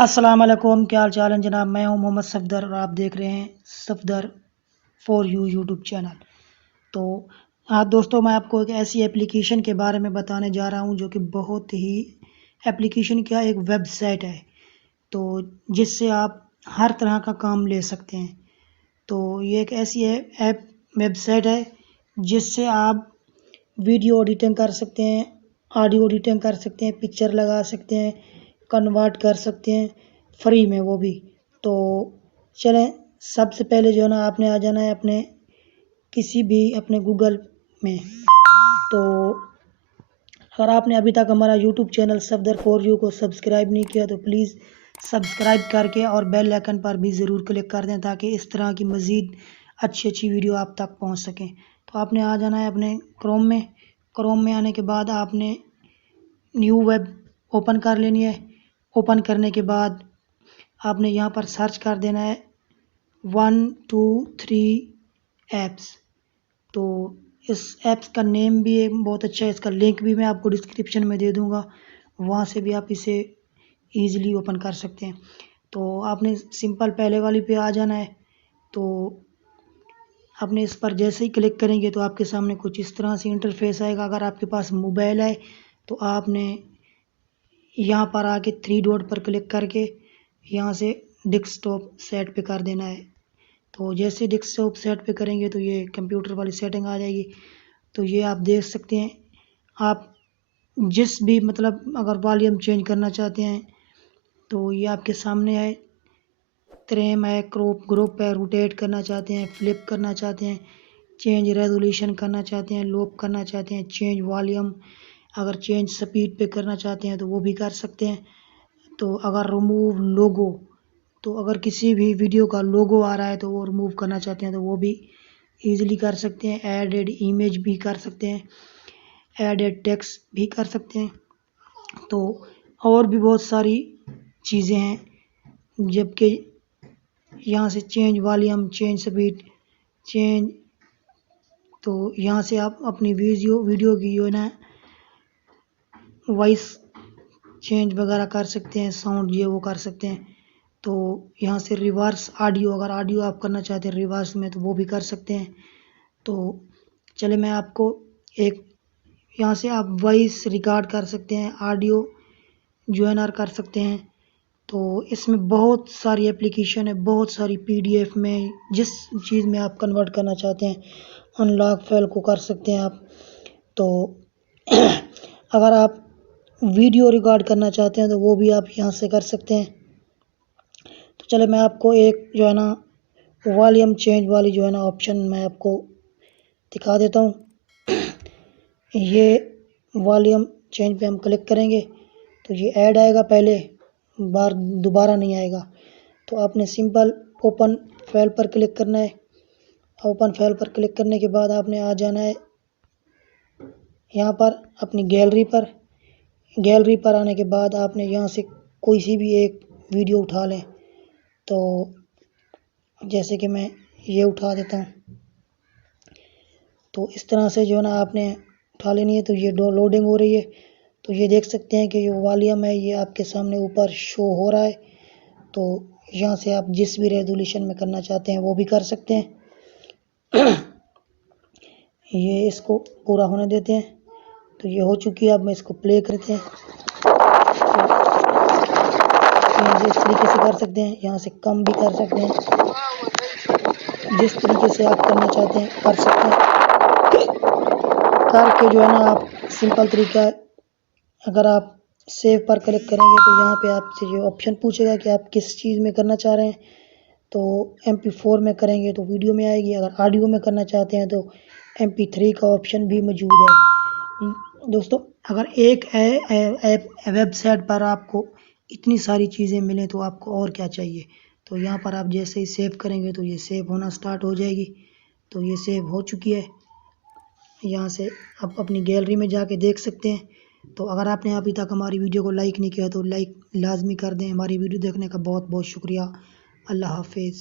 अस्सलाम वालेकुम, क्या हाल चाल है जनाब। मैं हूं मोहम्मद सफदर और आप देख रहे हैं Safdar for you YouTube channel. तो आज दोस्तों मैं आपको एक ऐसी एप्लीकेशन के बारे में बताने जा रहा हूं जो कि बहुत ही एप्लीकेशन क्या एक वेबसाइट है, तो जिससे आप हर तरह का काम ले सकते हैं। तो ये एक ऐसी ऐप वेबसाइट है जिससे आप वीडियो एडिटिंग कर सकते हैं, ऑडियो एडिटिंग कर सकते हैं, पिक्चर लगा सकते हैं, कन्वर्ट कर सकते हैं फ्री में, वो भी। तो चलें, सबसे पहले जो है ना आपने आ जाना है अपने किसी भी अपने गूगल में। तो अगर आपने अभी तक हमारा YouTube channel Safdar for you को सब्सक्राइब नहीं किया तो प्लीज़ सब्सक्राइब करके और बेल आइकन पर भी ज़रूर क्लिक कर दें ताकि इस तरह की मज़ीद अच्छी वीडियो आप तक पहुंच सकें। तो आपने आ जाना है अपने क्रोम में। क्रोम में आने के बाद आपने न्यू वेब ओपन कर लेनी है। ओपन करने के बाद आपने यहाँ पर सर्च कर देना है 123 ऐप्स। तो इस ऐप्स का नेम भी बहुत अच्छा है, इसका लिंक भी मैं आपको डिस्क्रिप्शन में दे दूँगा, वहाँ से भी आप इसे ईज़िली ओपन कर सकते हैं। तो आपने सिंपल पहले वाली पे आ जाना है। तो आपने इस पर जैसे ही क्लिक करेंगे तो आपके सामने कुछ इस तरह से इंटरफेस आएगा। अगर आपके पास मोबाइल है तो आपने यहाँ पर आके थ्री डॉट पर क्लिक करके यहाँ से डेस्कटॉप सेट पे कर देना है। तो जैसे डेस्कटॉप सेट पे करेंगे तो ये कंप्यूटर वाली सेटिंग आ जाएगी। तो ये आप देख सकते हैं, आप जिस भी मतलब अगर वॉल्यूम चेंज करना चाहते हैं तो ये आपके सामने है। ट्रिम है, क्रॉप ग्रुप है, रोटेट करना चाहते हैं, फ्लिप करना चाहते हैं, चेंज रेजोल्यूशन करना चाहते हैं, लॉक करना चाहते हैं, चेंज वॉल्यूम, अगर चेंज स्पीड पे करना चाहते हैं तो वो भी कर सकते हैं। तो अगर रिमूव लोगो, तो अगर किसी भी वीडियो का लोगो आ रहा है तो वो रिमूव करना चाहते हैं तो वो भी ईज़िली कर सकते हैं। एडेड इमेज भी कर सकते हैं, एडेड टेक्स्ट भी कर सकते हैं। तो और भी बहुत सारी चीज़ें हैं, जबकि यहाँ से change volume, change speed, change, तो यहाँ से आप अपनी वीडियो की जो है ना वॉइस चेंज वगैरह कर सकते हैं, साउंड ये वो कर सकते हैं। तो यहाँ से रिवर्स ऑडियो, अगर ऑडियो आप करना चाहते हैं रिवर्स में तो वो भी कर सकते हैं। तो चले मैं आपको एक, यहाँ से आप वॉइस रिकॉर्ड कर सकते हैं, ऑडियो जोइनर कर सकते हैं। तो इसमें बहुत सारी एप्लीकेशन है, बहुत सारी पीडीएफ में जिस चीज़ में आप कन्वर्ट करना चाहते हैं अनलॉक फाइल को कर सकते हैं आप। तो अगर आप वीडियो रिकॉर्ड करना चाहते हैं तो वो भी आप यहाँ से कर सकते हैं। तो चले मैं आपको एक जो है ना वॉल्यूम चेंज वाली जो है ना ऑप्शन मैं आपको दिखा देता हूँ। ये वॉल्यूम चेंज पे हम क्लिक करेंगे तो ये ऐड आएगा, पहले बार दोबारा नहीं आएगा। तो आपने सिंपल ओपन फाइल पर क्लिक करना है। ओपन फाइल पर क्लिक करने के बाद आपने आ जाना है यहाँ पर अपनी गैलरी पर। गैलरी पर आने के बाद आपने यहाँ से कोई सी भी एक वीडियो उठा लें। तो जैसे कि मैं ये उठा देता हूँ, तो इस तरह से जो है ना आपने उठा लेनी है। तो ये लोडिंग हो रही है, तो ये देख सकते हैं कि जो वॉल्यूम है ये आपके सामने ऊपर शो हो रहा है। तो यहाँ से आप जिस भी रेजोल्यूशन में करना चाहते हैं वो भी कर सकते हैं। ये इसको पूरा होने देते हैं। तो ये हो चुकी है, अब मैं इसको प्ले करते हैं। तो यहाँ से इस तरीके से कर सकते हैं, यहाँ से कम भी कर सकते हैं, जिस तरीके से आप करना चाहते हैं कर सकते हैं। करके जो है ना आप सिंपल तरीका, अगर आप सेव पर क्लिक करेंगे तो यहाँ पे आपसे जो ऑप्शन पूछेगा कि आप किस चीज़ में करना चाह रहे हैं। तो MP4 में करेंगे तो वीडियो में आएगी, अगर ऑडियो में करना चाहते हैं तो MP3 का ऑप्शन भी मौजूद है। दोस्तों, अगर एक वेबसाइट पर आपको इतनी सारी चीज़ें मिलें तो आपको और क्या चाहिए। तो यहाँ पर आप जैसे ही सेव करेंगे तो ये सेव होना स्टार्ट हो जाएगी। तो ये सेव हो चुकी है, यहाँ से आप अपनी गैलरी में जाके देख सकते हैं। तो अगर आपने अभी तक हमारी वीडियो को लाइक नहीं किया तो लाइक लाजमी कर दें। हमारी वीडियो देखने का बहुत बहुत शुक्रिया। अल्लाह हाफिज़।